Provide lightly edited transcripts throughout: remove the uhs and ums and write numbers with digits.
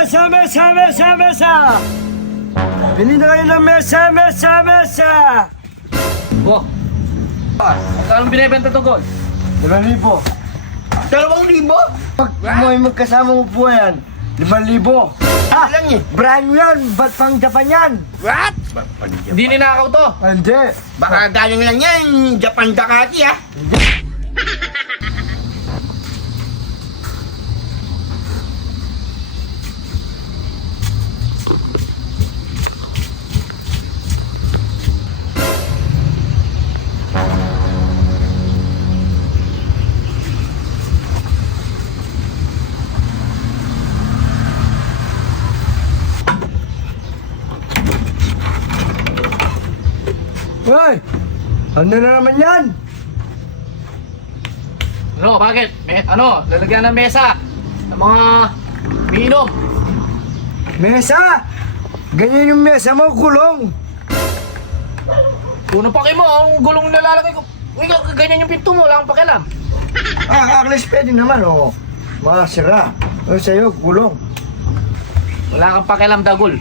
Mesa! Bili na kayo ng mesa! Oh. Magkano binibenta to, Gol? 2,000. 2,000? Pag may magkasamang upuan, 5,000. Lang eh. Brand new yan, ba't pang Japan yan? What? Hindi ninakaw to. Hindi. Baka galing lang yan, Japan Dakati ah. Hoy! Ano na naman yan? Ano, bakit? Lalagyan ng mesa. Ng mga miinom. Mesa! Ganyan yung mesa mo, kulong. Kung paki mo, ang gulong nalalagay ko. Uy, ganyan yung pinto mo, wala kang pakialam. Aklis pwede naman, oh. Masira. O sa'yo, kulong. Wala kang pakialam, Dagol.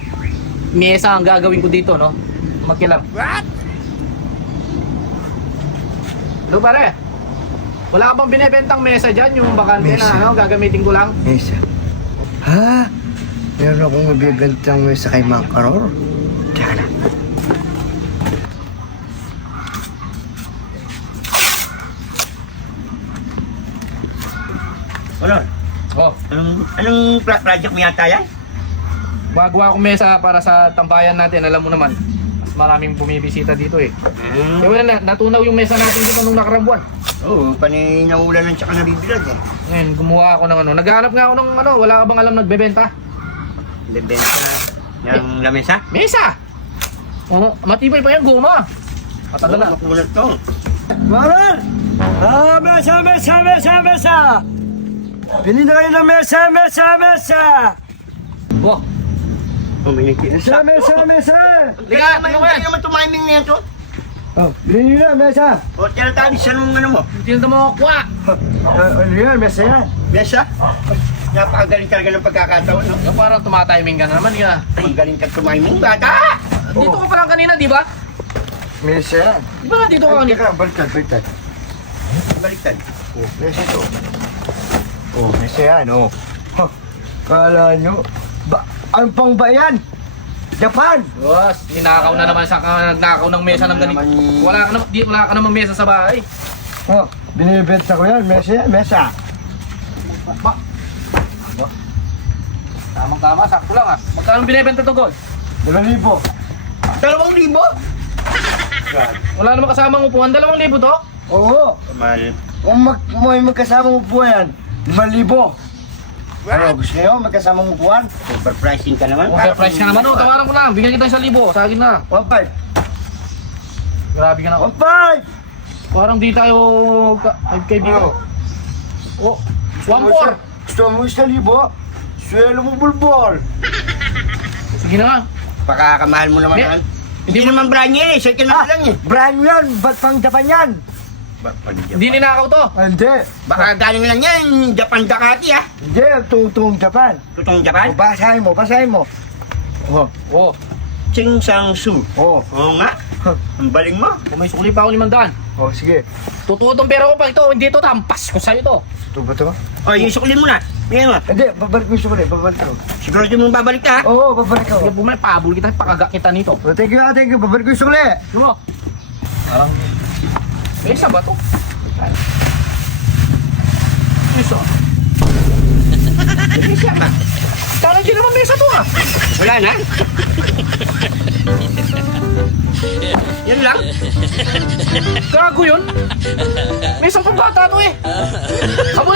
Mesa ang gagawin ko dito, no? Magkialam. What? Ano pare? Wala ka bang binibentang mesa dyan? Yung bakante Mesa. na gagamitin ko lang? Mesa. Ha? Meron akong mabibentang mesa kay Mang Karor. Teka lang. Ano? Oh, Anong project mo yata yan? magawa akong mesa para sa tambayan natin. Alam mo naman, mas maraming bumibisita dito eh. Kaya wala natunaw yung mesa natin dito nung nakarang buwan. Oo, paninaulan ng tsaka nabibilad eh. Ngayon, gumawa ako ng naghahanap nga ako ng wala ka bang alam nagbebenta? Debenta ng lamesa? Mesa! Oo, matibay pa yan, guma. Matagal na. Makulat to. Maral! Mesa! Bili na kayo ng mesa! Oh, Uminigil. Mesa! liga, Hindi ano yan? naman tumiming na yan to. Oh, bili nyo na, mesa! O, tinatabi siya nung ano mo. Hindi na mo kuha. Ano yan, mesa yan? Besa? Napakagaling talaga ng pagkakataon, no? Yung parang tumatiming ka na naman ka. Magaling ka tumiming, bata! Dito ka pa lang kanina, di ba? Mesa yan. Di ba dito ka kanina? Teka, baliktad. Baliktad. Oh, mesa to. Oh, mesa yan, oh. Huh, kala nyo, ang pang bayan? Japan! Boss, ninakaw na naman sa nagnakaw ng mesa ng ganito. Wala ka namang mesa sa bahay. Oh, binibenta ko yan, mesa. Tamang-tama, sakto lang ah. Magkano binibenta to, Gol? 2,000. 2,000? Wala namang kasamang upuan, 2,000 to? Oo. Mahal. Kung may magkasamang upuan, 5,000. Ano, gusto nyo magkasamang upuan? Overpricing ka naman. Overprice ka naman, tawaran ko lang. Bigyan kita 1,000, sa akin na. 1,500. Grabe ka na. 1,500! Parang di tayo kaibigan. Oh, 1,400. Gusto mo 1,000? Swelo mo bulbol. Sige na nga. Pakakamahal mo naman yan. Hindi naman brand niya eh. Second hand lang eh. Brand new yan, ba't pang Japan yan? Hindi ninakaw to. Hindi. Baka galing lang yan, Japan Dakati ah. Hindi, tutong Japan. Totoong Japan? Basahin mo. Oh, Oh, Ching Sang Su. oh. Oo nga. Ang baling mo. kung may sukli pa ako 500. Oh, sige. Totoo tong pera ko pa ito. Hindi ito, tampas ko sa'yo to. Ito ba ito? O, yung suklin mo na. Bigyan mo. Hindi, babalik ko yung sukli, babalik ko. Siguro di mo babalik ka. Oo, babalik ko. Sige, bumalik, pabul kita, pakaga kita nito. Oh, thank you, babalik ko yung sukli. Ano? Parang, mesa ba to? Mesa? Isa ba? Parang hindi naman mesa to ah. Wala na. Yan lang. Gago yun. Mesang pambata to eh. Abo